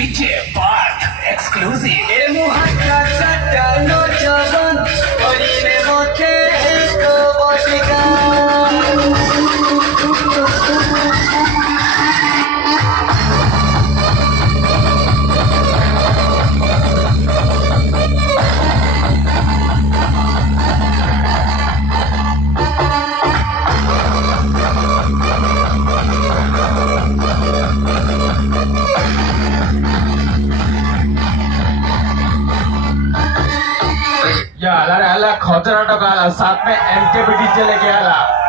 DJ Partha exclusive এ মুহাক্কা চাটানো জবন করিলে মতে এক বটিকা या अला खौचरा टकाला साथ में एनकेबीटी लेके आला